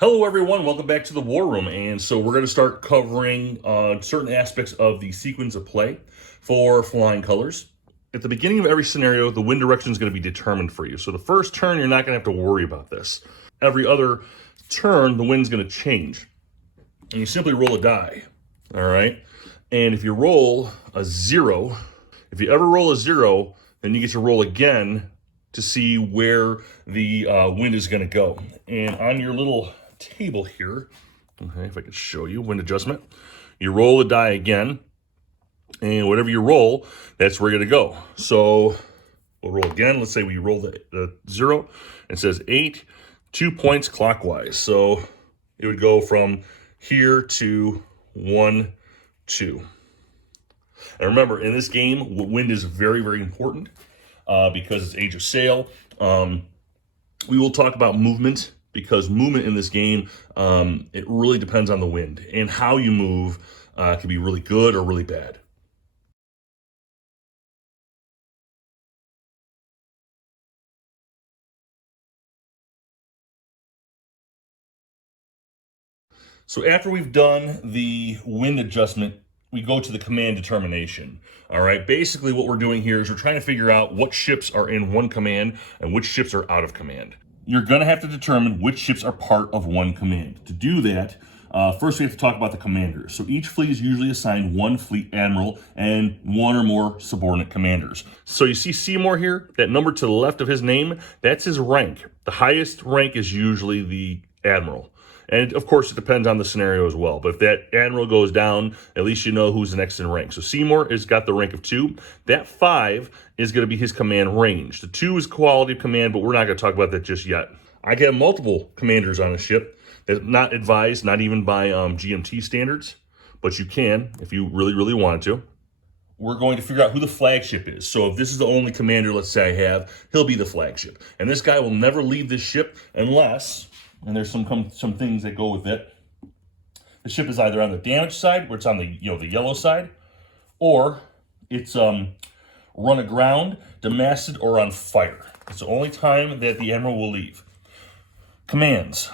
Hello everyone, welcome back to the War Room. And so we're going to start covering certain aspects of the sequence of play for flying colors. At the beginning of every scenario, the wind direction is going to be determined for you. So the first turn, you're not going to have to worry about this. Every other turn, the wind's going to change. And you simply roll a die, all right? And if you roll a 0, if you ever roll a 0, then you get to roll again to see where the wind is going to go. And on your little table here, okay, if I could show you wind adjustment, you roll the die again, and whatever you roll, that's where you're going to go. So we'll roll again. Let's say we roll the 0. It says 8, 2 points clockwise. So it would go from here to 1, 2. And remember, in this game, wind is very, very important because it's Age of Sail. We will talk about movement, because movement in this game, it really depends on the wind, and how you move can be really good or really bad. So after we've done the wind adjustment, we go to the command determination. All right, basically what we're doing here is we're trying to figure out what ships are in one command and which ships are out of command. You're going to have to determine which ships are part of one command. To do that, first we have to talk about the commanders. So each fleet is usually assigned one fleet admiral and one or more subordinate commanders. So you see Seymour here, that number to the left of his name, that's his rank. The highest rank is usually the admiral. And of course, it depends on the scenario as well. But if that admiral goes down, at least you know who's the next in rank. So Seymour has got the rank of 2. That 5 is going to be his command range. The 2 is quality of command, but we're not going to talk about that just yet. I can have multiple commanders on a ship. That's not advised, not even by GMT standards, but you can if you really, really wanted to. We're going to figure out who the flagship is. So if this is the only commander, let's say I have, he'll be the flagship. And this guy will never leave this ship unless, and there's some things that go with it, the ship is either on the damaged side, where it's on the the yellow side, or it's run aground, demasted, or on fire. It's the only time that the admiral will leave. Commands.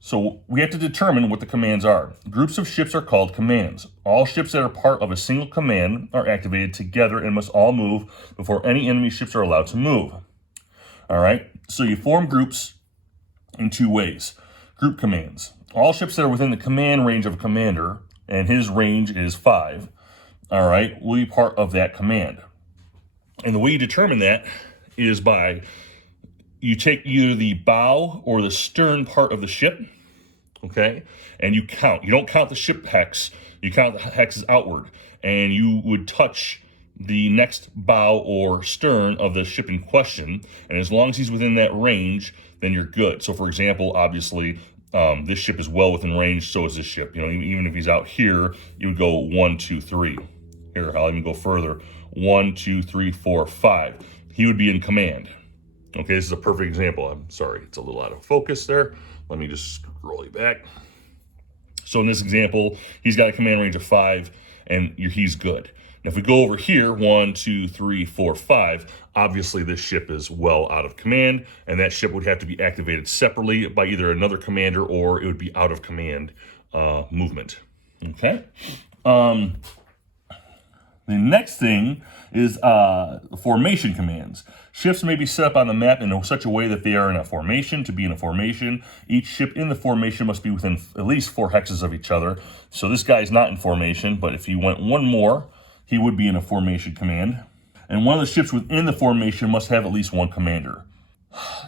So we have to determine what the commands are. Groups of ships are called commands. All ships that are part of a single command are activated together and must all move before any enemy ships are allowed to move. All right, so you form groups in 2 ways. Group commands. All ships that are within the command range of a commander, and his range is 5, all right, will be part of that command. And the way you determine that is by, you take either the bow or the stern part of the ship, okay, and you count. You don't count the ship hex, you count the hexes outward, and you would touch the next bow or stern of the ship in question, and as long as he's within that range, then you're good. So for example, obviously, this ship is well within range, so is this ship. Even if he's out here, you would go 1, 2, 3. Here, I'll even go further. 1, 2, 3, 4, 5. He would be in command. Okay, this is a perfect example. I'm sorry, it's a little out of focus there. Let me just scroll you back. So in this example, he's got a command range of 5, and he's good. Now if we go over here, 1, 2, 3, 4, 5, obviously this ship is well out of command, and that ship would have to be activated separately by either another commander or it would be out of command movement. Okay. The next thing is formation commands. Ships may be set up on the map in such a way that they are in a formation. To be in a formation, each ship in the formation must be within at least 4 hexes of each other. So this guy's not in formation, but if he went one more, he would be in a formation command. And one of the ships within the formation must have at least 1 commander.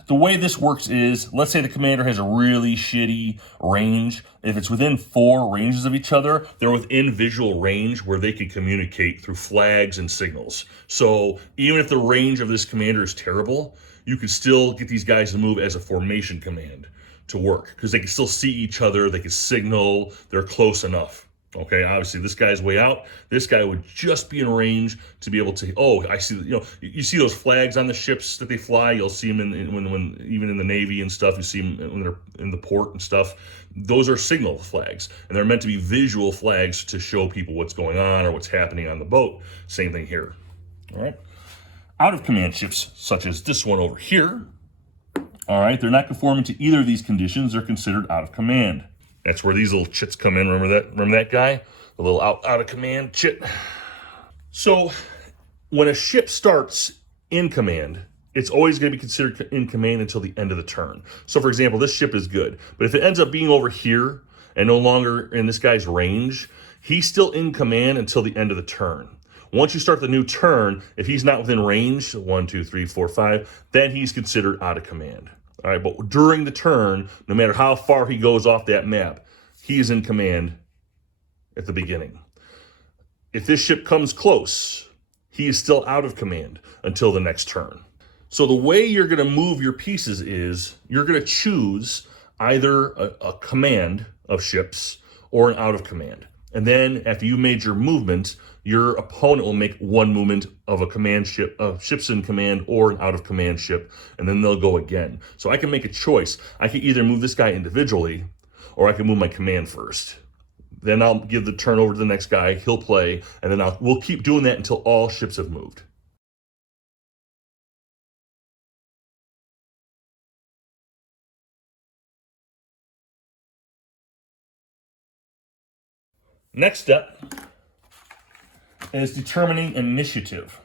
The way this works is, let's say the commander has a really shitty range. If it's within 4 ranges of each other, they're within visual range where they can communicate through flags and signals. So even if the range of this commander is terrible, you can still get these guys to move as a formation command to work, because they can still see each other, they can signal, they're close enough. Okay, obviously this guy's way out. This guy would just be in range to be able to, oh, I see, you see those flags on the ships that they fly. You'll see them when even in the Navy and stuff, you see them when they're in the port and stuff. Those are signal flags, and they're meant to be visual flags to show people what's going on or what's happening on the boat. Same thing here, all right? Out of command ships, such as this one over here, All right, they're not conforming to either of these conditions. They're considered out of command. That's where these little chits come in. Remember that guy? The little out of command chit. So when a ship starts in command, it's always going to be considered in command until the end of the turn. So for example, this ship is good, but if it ends up being over here and no longer in this guy's range, he's still in command until the end of the turn. Once you start the new turn, if he's not within range, 1, 2, 3, 4, 5, then he's considered out of command. All right, but during the turn, no matter how far he goes off that map, he's in command at the beginning. If this ship comes close, he is still out of command until the next turn. So the way you're going to move your pieces is you're going to choose either a command of ships or an out of command. And then after you made your movement, your opponent will make one movement of a command ship, ships in command or an out of command ship, and then they'll go again. So I can make a choice. I can either move this guy individually or I can move my command first. Then I'll give the turn over to the next guy, he'll play, and then we'll keep doing that until all ships have moved. Next step is determining initiative.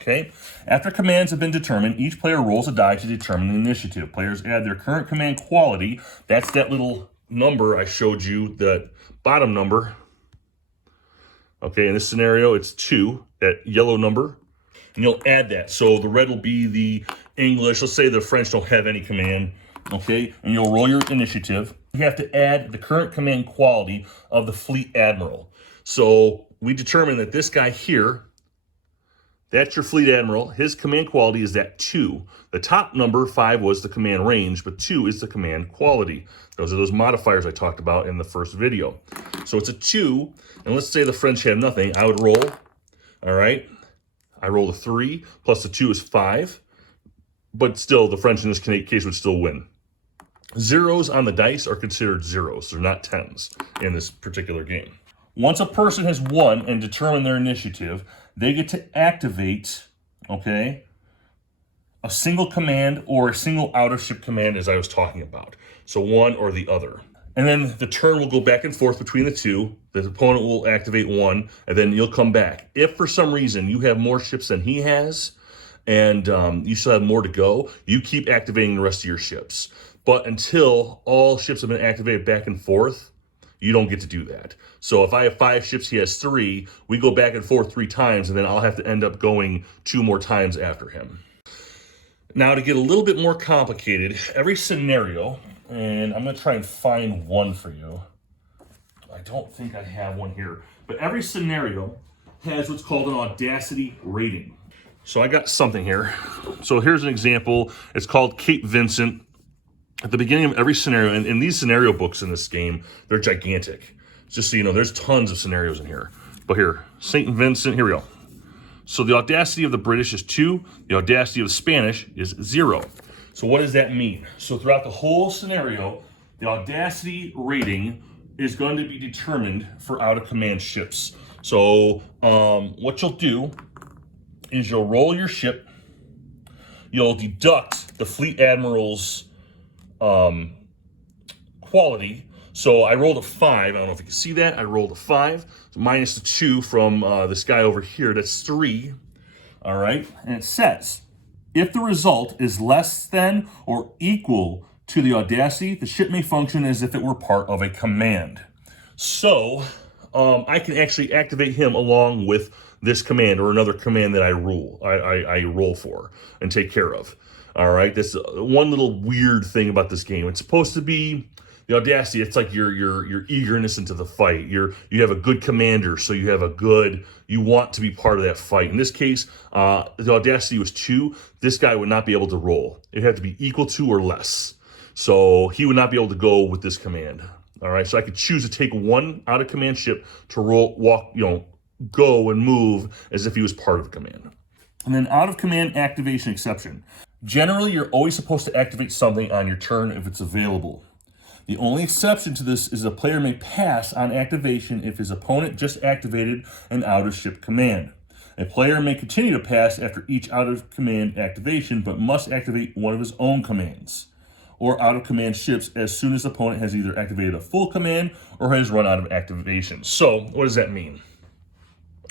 Okay, after commands have been determined, each player rolls a die to determine the initiative. Players add their current command quality. That's that little number I showed you, that bottom number. Okay, in this scenario, it's 2, that yellow number. And you'll add that. So the red will be the English. Let's say the French don't have any command. Okay, and you'll roll your initiative. You have to add the current command quality of the fleet admiral. So we determine that this guy here, that's your fleet admiral. His command quality is that 2. The top number, 5, was the command range, but 2 is the command quality. Those are those modifiers I talked about in the first video. So it's a 2, and let's say the French have nothing. I would roll, all right? I rolled a 3, plus the 2 is 5, but still, the French in this case would still win. Zeros on the dice are considered zeros. They're not 10s in this particular game. Once a person has won and determined their initiative, they get to activate, okay, a single command or a single out-of-ship command, as I was talking about. So one or the other. And then the turn will go back and forth between the two. The opponent will activate one, and then you'll come back. If for some reason you have more ships than he has, and you still have more to go, you keep activating the rest of your ships. But until all ships have been activated back and forth, you don't get to do that. So if I have 5 ships, he has 3, we go back and forth 3 times, and then I'll have to end up going 2 more times after him. Now, to get a little bit more complicated, every scenario, and I'm going to try and find one for you. I don't think I have one here. But every scenario has what's called an Audacity rating. So I got something here. So here's an example. It's called Cape Vincent. At the beginning of every scenario, and in these scenario books in this game, they're gigantic. Just so you know, there's tons of scenarios in here. But here, St. Vincent, here we go. So the Audacity of the British is 2. The Audacity of the Spanish is 0. So what does that mean? So throughout the whole scenario, the Audacity rating is going to be determined for out-of-command ships. So what you'll do is you'll roll your ship. You'll deduct the fleet admiral's quality. So I rolled a 5. I don't know if you can see that. I rolled a 5. So minus the 2 from this guy over here. That's 3. All right. And it says, if the result is less than or equal to the Audacity, the ship may function as if it were part of a command. So I can actually activate him along with this command or another command that I roll for and take care of. All right, that's one little weird thing about this game. It's supposed to be the Audacity. It's like your eagerness into the fight. You have a good commander, so you want to be part of that fight. In this case, the Audacity was 2. This guy would not be able to roll. It had to be equal to or less. So he would not be able to go with this command. All right, so I could choose to take one out of command ship to go and move as if he was part of the command. And then out of command activation exception. Generally, you're always supposed to activate something on your turn if it's available. The only exception to this is a player may pass on activation if his opponent just activated an out-of-ship command. A player may continue to pass after each out-of-command activation, but must activate one of his own commands or out-of-command ships as soon as the opponent has either activated a full command or has run out of activation. So, what does that mean?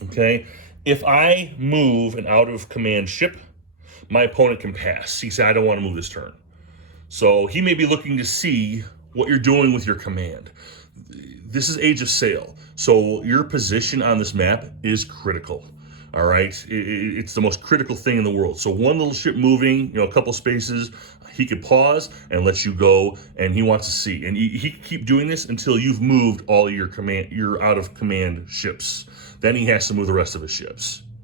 Okay, if I move an out-of-command ship, my opponent can pass. He said, I don't want to move this turn. So he may be looking to see what you're doing with your command. This is Age of Sail, so your position on this map is critical. All right, it's the most critical thing in the world. So one little ship moving, a couple spaces, he could pause and let you go, and he wants to see. And he can keep doing this until you've moved all your out of command ships. Then he has to move the rest of his ships.